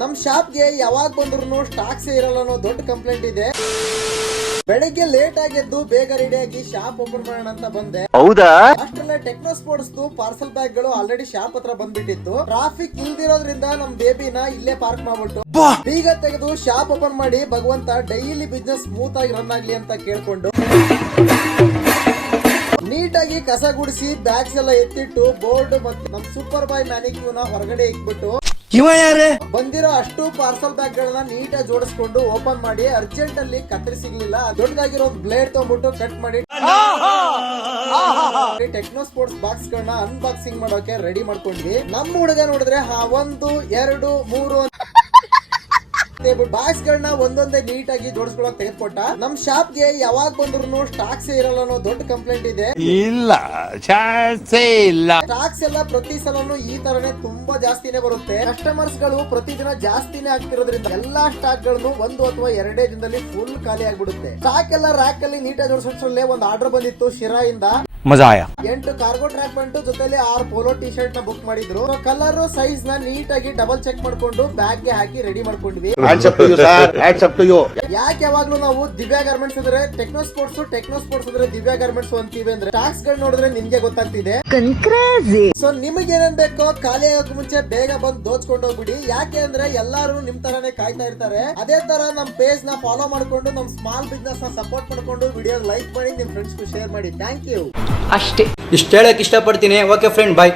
ನಮ್ ಶಾಪ್ಗೆ ಯಾವಾಗ ಬಂದ್ರು ಸ್ಟಾಕ್ಸ್ ಇರಲ್ಲ ಅನ್ನೋ ದೊಡ್ಡ ಕಂಪ್ಲೇಂಟ್ ಇದೆ. ಬೆಳಿಗ್ಗೆ ಲೇಟ್ ಆಗಿದ್ದು ಬೇಗ ರೆಡಿ ಆಗಿ ಶಾಪ್ ಓಪನ್ ಮಾಡೋಣ ಅಂತ ಬಂದೆ. ಹೌದಾ? ಅಷ್ಟರಲ್ಲೇ ಟೆಕ್ನೋ ಸ್ಪೋರ್ಟ್ಸ್ ಪಾರ್ಸಲ್ ಬ್ಯಾಗ್ ಗಳು ಆಲ್ರೆಡಿ ಶಾಪ್ ಹತ್ರ ಬಂದ್ಬಿಟ್ಟಿತ್ತು. ಟ್ರಾಫಿಕ್ ಇಲ್ದಿರೋದ್ರಿಂದ ನಮ್ ಬೇಬಿನ ಇಲ್ಲೇ ಪಾರ್ಕ್ ಮಾಡ್ಬಿಟ್ಟು ಬೀಗ ತೆಗೆದು ಶಾಪ್ ಓಪನ್ ಮಾಡಿ ಭಗವಂತ ಡೈಲಿ ಬಿಸ್ನೆಸ್ ಸ್ಮೂತ್ ಆಗಿ ರನ್ ಆಗ್ಲಿ ಅಂತ ಕೇಳ್ಕೊಂಡು ನೀಟಾಗಿ ಕಸ ಗುಡಿಸಿ ಬ್ಯಾಗ್ಸ್ ಎಲ್ಲ ಎತ್ತಿಟ್ಟು ಬೋರ್ಡ್ ಮತ್ತೆ ನಮ್ ಸೂಪರ್ ಬಾಯ್ ಮ್ಯಾನಿಕ್ಯೂನ ಹೊರಗಡೆ ಇಟ್ಬಿಟ್ಟು ಬಂದಿರೋ ಅಷ್ಟು ಪಾರ್ಸಲ್ ಬ್ಯಾಗ್ ಗಳನ್ನ ನೀಟಾಗಿ ಜೋಡಿಸ್ಕೊಂಡು ಓಪನ್ ಮಾಡಿ ಅರ್ಜೆಂಟ್ ಅಲ್ಲಿ ಕತ್ತರಿ ಸಿಗ್ಲಿಲ್ಲ, ದೊಡ್ಡದಾಗಿರೋ ಬ್ಲೇಡ್ ತಗೊಂಡ್ಬಿಟ್ಟು ಕಟ್ ಮಾಡಿ ಟೆಕ್ನೋ ಸ್ಪೋರ್ಟ್ಸ್ ಬಾಕ್ಸ್ ಗಳನ್ನ ಅನ್ಬಾಕ್ಸಿಂಗ್ ಮಾಡೋಕೆ ರೆಡಿ ಮಾಡ್ಕೊಂಡ್ವಿ. ನಮ್ ಹುಡುಗ ನೋಡಿದ್ರೆ 1 2 3 ಬಾಕ್ಸ್ ಗಳನ್ನ ಒಂದೊಂದೇ ನೀಟಾಗಿ ಜೋಡಿಸ್ಕೊಳಕ್ ತೆಗೆದುಕೊಟ್ಟ. ನಮ್ ಶಾಪ್ಗೆ ಯಾವಾಗ ಬಂದ್ರು ಸ್ಟಾಕ್ಸ್ ಇರಲ್ಲ ಅನ್ನೋ ದೊಡ್ಡ ಕಂಪ್ಲೇಂಟ್ ಇದೆ. ಇಲ್ಲ ಸ್ಟಾಕ್ಸ್ ಎಲ್ಲ ಪ್ರತಿ ಸಲನು ಈ ತರನೇ ತುಂಬಾ ಜಾಸ್ತಿನೇ ಬರುತ್ತೆ. ಕಸ್ಟಮರ್ಸ್ ಗಳು ಪ್ರತಿದಿನ ಜಾಸ್ತಿನೇ ಆಗ್ತಿರೋದ್ರಿಂದ ಎಲ್ಲಾ ಸ್ಟಾಕ್ ಗಳನ್ನು 1 ಅಥವಾ 2 ದಿನದಲ್ಲಿ ಫುಲ್ ಖಾಲಿ ಆಗ್ಬಿಡುತ್ತೆ. ಸ್ಟಾಕ್ ಎಲ್ಲ ರ್ಯಾಕ್ ಅಲ್ಲಿ ನೀಟಾಗಿ ಜೋಡಿಸೋಷ್ಟ್ರಲ್ಲೇ ಒಂದು ಆರ್ಡರ್ ಬಂದಿತ್ತು ಶಿರಾ ಇಂದ. 8 ಕಾರ್ಗೋ ಟ್ರ್ಯಾಕ್ ಪ್ಯಾಂಟ್ ಜೊತೆಲಿ 6 ಪೋಲೋ ಟಿ ಶರ್ಟ್ ನ ಬುಕ್ ಮಾಡಿದ್ರು. ಕಲರ್ ಸೈಜ್ ನ ನೀಟಾಗಿ ಡಬಲ್ ಚೆಕ್ ಮಾಡ್ಕೊಂಡು ಬ್ಯಾಗ್ ಗೆ ಹಾಕಿ ರೆಡಿ ಮಾಡ್ಕೊಂಡ್ವಿ. ಯಾಕೆ ಯಾವಾಗ್ಲೂ ನಾವು ದಿವ್ಯಾ ಗಾರ್ಮೆಂಟ್ಸ್ ಅಂದ್ರೆ ಟೆಕ್ನೋ ಸ್ಪೋರ್ಟ್ಸ್ ಅಂದ್ರೆ ದಿವ್ಯಾ ಗಾರ್ಮೆಂಟ್ಸ್ ಅಂತೀವಿ ಅಂದ್ರೆ ಸ್ಟಾಕ್ಸ್ ಗಳು ನೋಡಿದ್ರೆ ನಿಮ್ಗೆ ಗೊತ್ತಾಗ್ತಿದೆ. ಸೊ ನಿಮಗೆ ಏನೇನ್ ಬೇಕೋ ಖಾಲಿ ಆಗೋಕ್ ಮುಂಚೆ ಬೇಗ ಬಂದು ದೋಚ್ಕೊಂಡು ಹೋಗ್ಬಿಡಿ. ಯಾಕೆ ಅಂದ್ರೆ ಎಲ್ಲಾರು ನಿಮ್ ತರಾನೇ ಕಾಯ್ತಾ ಇರ್ತಾರೆ. ಅದೇ ತರ ನಮ್ ಪೇಜ್ ನ ಫಾಲೋ ಮಾಡ್ಕೊಂಡು ನಮ್ ಸ್ಮಾಲ್ ಬಿಸ್ನೆಸ್ ನ ಸಪೋರ್ಟ್ ಮಾಡ್ಕೊಂಡು ವಿಡಿಯೋ ಲೈಕ್ ಮಾಡಿ ನಿಮ್ ಫ್ರೆಂಡ್ಸ್ ಶೇರ್ ಮಾಡಿ. Thank you. ಅಷ್ಟೇ ಇಷ್ಟ ಹೇಳಕ್ ಇಷ್ಟಪಡ್ತೀನಿ. ಓಕೆ ಫ್ರೆಂಡ್, ಬಾಯ್.